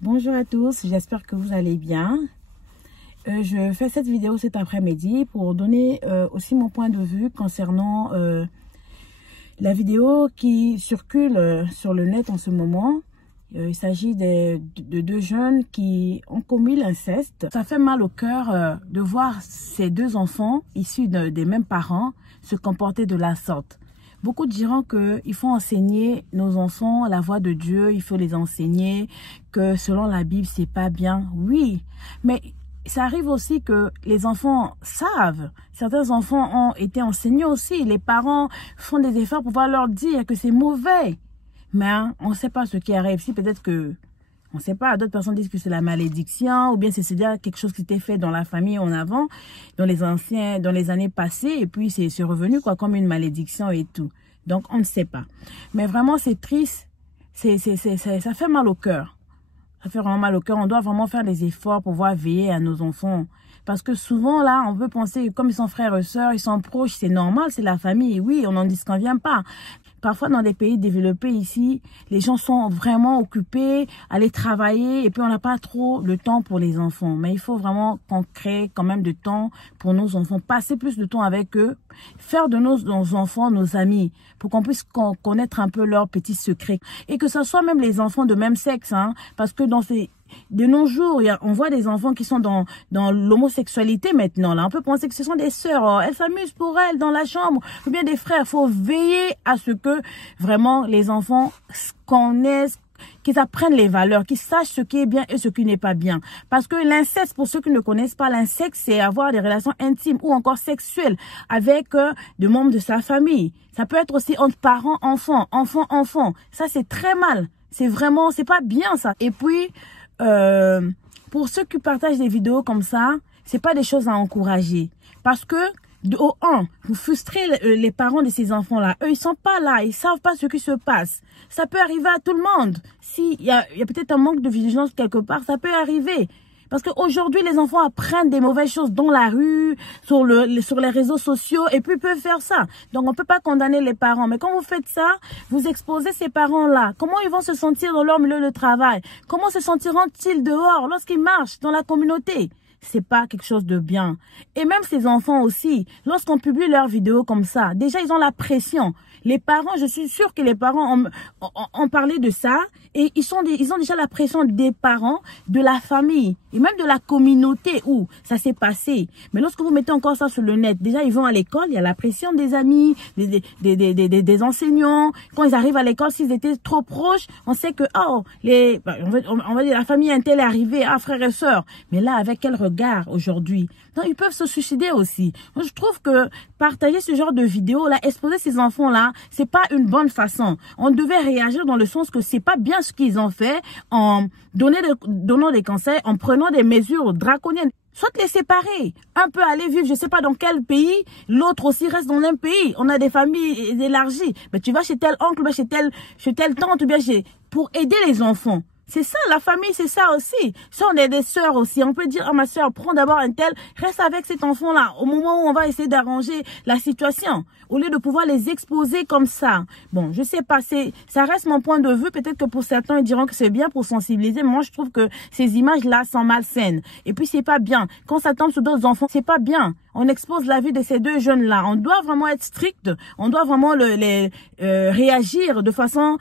Bonjour à tous, j'espère que vous allez bien. Je fais cette vidéo cet après-midi pour donner aussi mon point de vue concernant la vidéo qui circule sur le net en ce moment. Il s'agit de deux jeunes qui ont commis l'inceste. Ça fait mal au cœur de voir ces deux enfants issus des mêmes parents se comporter de la sorte. Beaucoup diront qu'il faut enseigner nos enfants la voie de Dieu, il faut les enseigner, que selon la Bible, c'est pas bien. Oui, mais ça arrive aussi que les enfants savent. Certains enfants ont été enseignés aussi. Les parents font des efforts pour pouvoir leur dire que c'est mauvais. Mais hein, on ne sait pas ce qui arrive. Si peut-être que, on ne sait pas, d'autres personnes disent que c'est la malédiction, ou bien c'est déjà quelque chose qui était fait dans la famille en avant, dans les années passées, et puis c'est revenu quoi, comme une malédiction et tout. Donc on ne sait pas. Mais vraiment c'est triste, ça fait mal au cœur. Ça fait vraiment mal au cœur. On doit vraiment faire des efforts pour pouvoir veiller à nos enfants. Parce que souvent, là, on peut penser, comme ils sont frères et sœurs, ils sont proches, c'est normal, c'est la famille. Oui, on n'en disconvient pas. Parfois, dans des pays développés ici, les gens sont vraiment occupés à aller travailler et puis on n'a pas trop le temps pour les enfants. Mais il faut vraiment qu'on crée quand même de temps pour nos enfants, passer plus de temps avec eux, faire de nos enfants nos amis pour qu'on puisse connaître un peu leurs petits secrets. Et que ce soit même les enfants de même sexe, hein, parce que de nos jours, on voit des enfants qui sont dans l'homosexualité maintenant. Là, on peut penser que ce sont des sœurs. Oh, elles s'amusent pour elles dans la chambre. Ou bien des frères. Il faut veiller à ce que vraiment les enfants connaissent, qu'ils apprennent les valeurs, qu'ils sachent ce qui est bien et ce qui n'est pas bien. Parce que l'inceste, pour ceux qui ne connaissent pas, l'inceste, c'est avoir des relations intimes ou encore sexuelles avec des membres de sa famille. Ça peut être aussi entre parents, enfants, enfants. Ça, c'est très mal. C'est pas bien ça. Et puis, pour ceux qui partagent des vidéos comme ça, c'est pas des choses à encourager. Parce que, vous frustrez les parents de ces enfants-là. Eux, ils sont pas là, ils savent pas ce qui se passe. Ça peut arriver à tout le monde. S'il y a peut-être un manque de vigilance quelque part, ça peut arriver. Parce qu'aujourd'hui, les enfants apprennent des mauvaises choses dans la rue, sur les réseaux sociaux, et puis ils peuvent faire ça. Donc, on peut pas condamner les parents. Mais quand vous faites ça, vous exposez ces parents-là. Comment ils vont se sentir dans leur milieu de travail? Comment se sentiront-ils dehors lorsqu'ils marchent dans la communauté? C'est pas quelque chose de bien. Et même ces enfants aussi, lorsqu'on publie leurs vidéos comme ça, déjà ils ont la pression. Les parents, je suis sûre que les parents ont parlé de ça et ils ont déjà la pression des parents, de la famille et même de la communauté où ça s'est passé. Mais lorsque vous mettez encore ça sur le net, déjà ils vont à l'école, il y a la pression des amis, des enseignants. Quand ils arrivent à l'école, s'ils étaient trop proches, on sait que on va dire la famille est-elle arrivée, frères et sœurs. Mais là, avec quel regard aujourd'hui? Donc ils peuvent se suicider aussi. Donc, je trouve que partager ce genre de vidéos là, exposer ces enfants là, c'est pas une bonne façon. On devait réagir dans le sens que c'est pas bien ce qu'ils ont fait en donnant des conseils, en prenant des mesures draconiennes. Soit les séparer, un peu aller vivre, je sais pas dans quel pays, l'autre aussi reste dans un pays. On a des familles élargies. Mais tu vas chez tel oncle, chez telle tante, ou bien pour aider les enfants. C'est ça, la famille, c'est ça aussi. Si on est des sœurs aussi, on peut dire, ma sœur, prends d'abord un tel, reste avec cet enfant-là, au moment où on va essayer d'arranger la situation, au lieu de pouvoir les exposer comme ça. Bon, je sais pas, ça reste mon point de vue. Peut-être que pour certains, ils diront que c'est bien pour sensibiliser, mais moi, je trouve que ces images-là sont malsaines. Et puis, c'est pas bien. Quand ça tombe sur d'autres enfants, c'est pas bien. On expose la vie de ces deux jeunes-là. On doit vraiment être strict. On doit vraiment réagir de façon,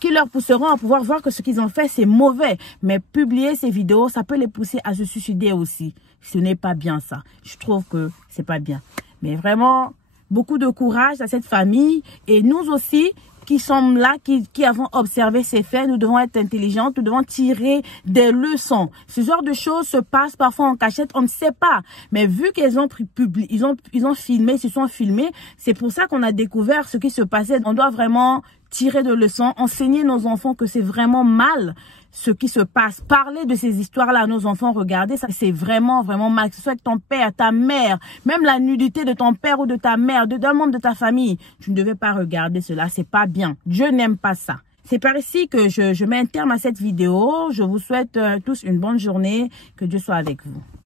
qui leur pousseront à pouvoir voir que ce qu'ils ont fait, c'est mauvais. Mais publier ces vidéos, ça peut les pousser à se suicider aussi. Ce n'est pas bien ça. Je trouve que c'est pas bien. Mais vraiment, beaucoup de courage à cette famille. Et nous aussi, qui sommes là, qui avons observé ces faits, nous devons être intelligents, nous devons tirer des leçons. Ce genre de choses se passent parfois en cachette, on ne sait pas. Mais vu qu'ils ont ils ont filmé, ils se sont filmés, c'est pour ça qu'on a découvert ce qui se passait. On doit vraiment tirer de leçons, enseigner nos enfants que c'est vraiment mal ce qui se passe. Parler de ces histoires-là à nos enfants, regardez, ça c'est vraiment mal. Que ce soit avec ton père, ta mère, même la nudité de ton père ou de ta mère, d'un membre de ta famille, tu ne devais pas regarder cela, c'est pas bien. Dieu n'aime pas ça. C'est par ici que je mets un terme à cette vidéo. Je vous souhaite tous une bonne journée, que Dieu soit avec vous.